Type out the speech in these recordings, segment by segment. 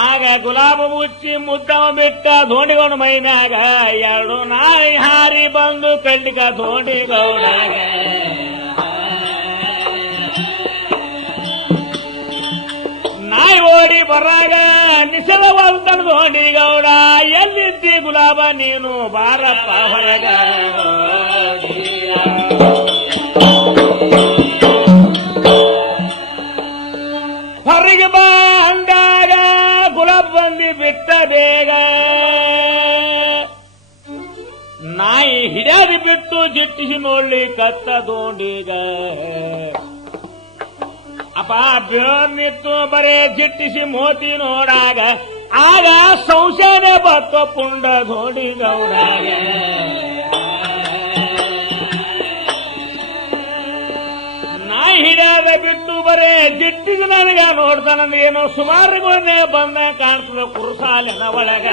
ಆಗ ಗುಲಾಬ ಮುಚ್ಚಿ ಮುದ್ದವ ಬಿಟ್ಟ ಧೋಂಡಿಗೌಡ ಮೈ ಮ್ಯಾಗ ಎರಡು ನಾಯಿ ಹಾರಿ ಬಂದು ಕಳ್ಳಿಕ ಧೋಂಡಿಗೌಡಾಗ ನಾಯಿ ಓಡಿ ಬರಾಗ ನಿಷೇಧವಂತನ ಧೋಂಡಿಗೌಡ ಎಲ್ಲಿದ್ದಿ ಗುಲಾಬ ನೀನು ಬಾರಪ್ಪ ಹೊರಗ ಹೊರಗೆ ಬಾ ಅಂದಾಗ ಗುಲಾಬ್ ಬಂದಿ ಬಿಟ್ಟ ಬೇಗ ನಾಯಿ ಹಿಡಿಯದಿ ಬಿಟ್ಟು ಜಿಟ್ಟಿಸಿ ನೋಡ್ಲಿ ಕತ್ತ ಧೋಂಡಿಗ ಅಪ್ಪ ಬೇರ್ನಿತ್ತು ಬರೇ ಜಿಟ್ಟಿಸಿ ಮೋತಿ ನೋಡಾಗ ಆಗ ಸಂಶಯನೇ ಬತ್ತು ಪುಂಡ ಧೋಂಡಿಗೌಡಾಗ ನಾಯಿ ಹಿಡಿಯದ ಬಿಟ್ಟು ಬರೇ ಜಿಟ್ಟಿಸಿ ನನಗ ನೋಡ್ತಾನಂದ ಏನೋ ಸುಮಾರುಗಳನ್ನೇ ಬಂದ ಕಾಣ್ತದ ಕುರುಸಾಲಿನ ಒಳಗ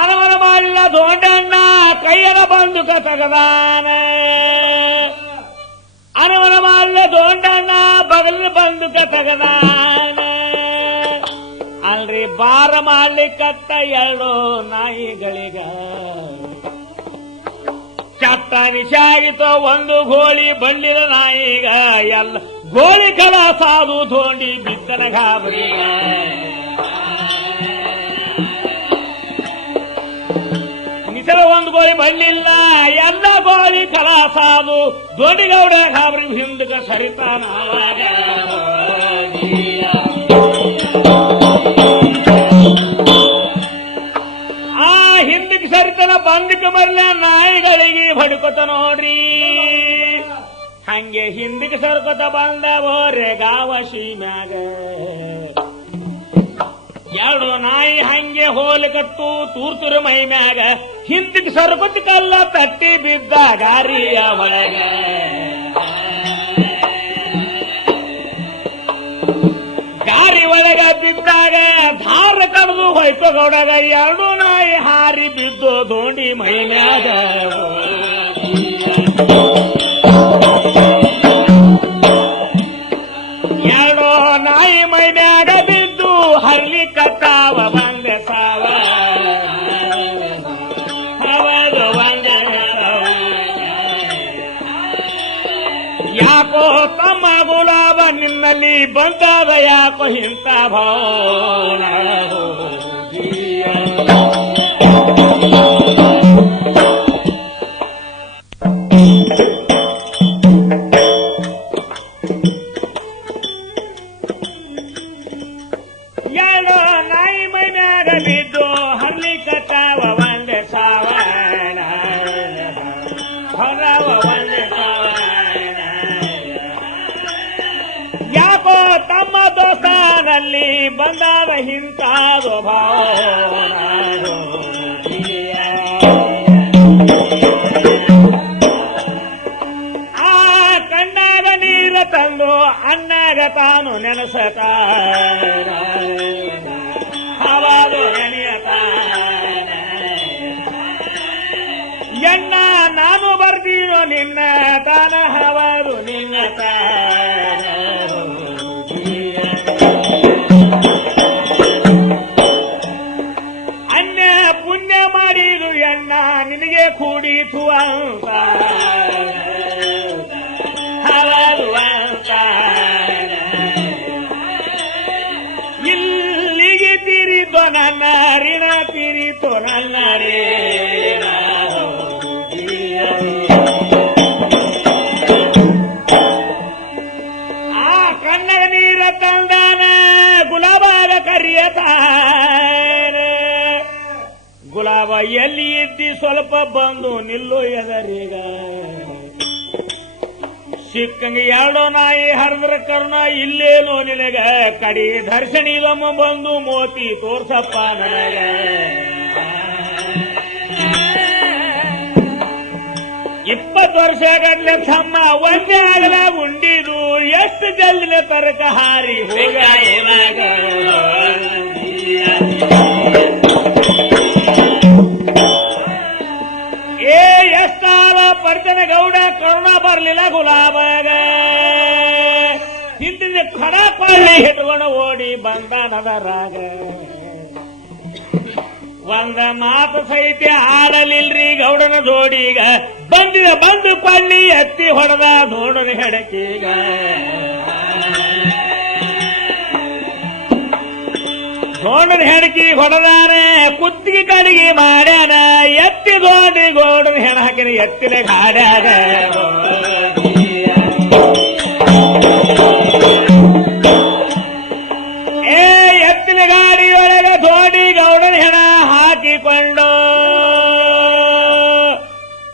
ಅನವನ ಮಾಡಿಲ್ಲ ಧೋಂಡಣ್ಣ ಕೈಯನ ಬಂದುಕ ತಗದಾನ ಅನವನ ಮಾಡಿಲ್ಲ ಧೋಂಡಣ್ಣ ಬಗಲಿನ ಬಂದುಕ ತಗದಾನ ಅಲ್ರಿ ಬಾರ ಮಾಡ್ಲಿಕ್ಕತ್ತ ಎರಡು ನಾಯಿಗಳಿಗ ಚಟ್ಟ ನಿಶಾಗಿತೋ ಒಂದು ಗೋಳಿ ಬಂಡಿದ ನಾಯಿಗ ಎಲ್ಲ ಗೋಳಿ ಕಲ ಸಾದು ಧೋಂಡಿ ಬಿದ್ದನ ಗಾಬರಿಗ ನಿಸಲ ಒಂದು ಗೋಳಿ ಬಂಡಿಲ್ಲ ಎಲ್ಲ ಗೋಳಿ ಕಲ ಸಾದು ಧೋಂಡಿಗೌಡ ಗಾಬರಿ ಹಿಂದಕ ಸರಿತಾನ ಆ ಹಿಂದಕ್ಕೆ ಸರಿತನ ಬಂದಕ್ಕೆ ಬರ್ಲ ನಾಯಿಗಳಿಗೆ ಬಡ್ಕೊತ ನೋಡ್ರಿ ಹಂಗೆ ಹಿಂದಕ್ಕೆ ಸರ್ಕೊತ ಬಂದವರೆ ಗಾವ ಸೀಮ್ಯಾಗ ಎರಡು ನಾಯಿ ಹಂಗೆ ಹೋಲಿಕತ್ತು ತೂರ್ತುರು ಮೈ ಮ್ಯಾಗ ಹಿಂದಕ್ಕೆ ಸರ್ಕೊತ ಕಲ್ಲ ತಟ್ಟಿ ಬಿದ್ದ ಗಾರಿಯ ಒಳಗ ಗಾರಿ ಒಳಗ ಬಿದ್ದಾಗ ಧಾರ ಕಡ್ದು ಹೊಯ್ಕೋಗೌಡಾಗ ಎರಡು ನಾಯಿ ಹಾರಿ ಬಿದ್ದು ಧೋಂಡಿ ಮೈ ಮ್ಯಾಗ ಎರಡು ನಾಯಿ ಮೈ ಮ್ಯಾಗ ಬಿದ್ದು ಹರ್ಲಿ ಕತ್ತಾವ ಬಂದೆ ಸಾವ ಹವದು ಬಂದೆ ಯಾಕೋ ತಮ್ಮ ಗುಲಾಬ ನಿನ್ನಲ್ಲಿ ಬಂದಾದ ಯಾಕೋ ಇಂಥ ಭಾವನ ಎರಡು ನಾಯಿ ಮೈ ಮ್ಯಾಗ ಬಿದ್ದು ಹರ್ಲಿ ಕತ್ತಾವ ಒಂದೆ ಸಾವಣ ಹೊರವ ಒಂದೆ ಸಾವಣ ಯಾಕೋ ತಮ್ಮ ದೋಸ್ತನಲ್ಲಿ ಬಂದಾದ ಹಿಂತಾದೋ ಭಾವನ ಆ ಕಣ್ಣಾಗ ನೀರ ತಂದು ಅನ್ನಾಗ ತಾನು ನೆನೆಸತಾನ ಹವಾದು ನೆನೆಯತಾನ ಎಣ್ಣ ನಾನು ಬರ್ತೀನೋ ನಿನ್ನ ತಾನ ಹವಾದು ನಿನ್ನ ತಾನ ಅನ್ಯ ಪುಣ್ಯ ಮಾಡಿದು ಎಣ್ಣ ನಿನಗೆ ಕೂಡಿತು ಅಂತ ಹವಾದು ಅಂತ ಇಲ್ಲಿಗೆ ತೀರಿತು ನನ್ನ ಋಣ ತೀರಿತು ನನ್ನ ರೇಣ ಆ ಕಣ್ಣಗ ನೀರ ತಂದಾನ ಗುಲಾಬಾಗ ಕರಿಯತಾನ ಗುಲಾಬ ಎಲ್ಲಿ ಇದ್ದಿ ಸ್ವಲ್ಪ ಬಂದು ನಿಲ್ಲು ಎದರೀಗ ಸಿಕ್ಕಂಗೆ ಎರಡು ನಾಯಿ ಹರಿದ್ರ ಕರ್ಣ ಇಲ್ಲೇನೋ ನಿನಗ ಕಡಿ ದರ್ಶನಿದಮ್ಮ ಬಂದು ಮೋತಿ ತೋರ್ಸಪ್ಪ ನನಗ 20 ವರ್ಷ ಗಡ್ಲೆ ತಮ್ಮ ಒಂದೇ ಆಗಲ ಉಂಡಿದು ಎಷ್ಟು ಜಲ್ದಿನ ತರಕ ಹಾರಿ ಹೋಗಾಗ ಏ ಎಷ್ಟಾಲ ಪರ್ಜನ ಗೌಡ ಕರುಣ ಬರ ಬರಲಿಲ್ಲ ಗುಲಾಬಗ ಹಿಂದಿನ ಖಡ ಕೊಳ್ಳಿ ಹಿಟ್ಕೊಂಡು ಓಡಿ ಬಂದನದರಾಗ ಒಂದ ಮಾತು ಸಹಿತ ಆಡಲಿಲ್ರಿ ಗೌಡನ ಜೋಡಿಗ ಬಂದಿದ ಬಂದು ಕೊಳ್ಳಿ ಎತ್ತಿ ಹೊಡೆದ ನೋಡನ ಹೆಡಕೀಗ ಗೋಡನ ಹೆಣಕಿ ಹೊಡೆದಾನೆ ಕುತ್ತಿಗೆ ಕಡಿಗೆ ಮಾಡ್ಯಾನ ಎತ್ತಿ ಗೋಡಿ ಗೋಡನ ಹೆಣ ಹಾಕಿನ ಎತ್ತಿನ ಗಾಡ್ಯಾನ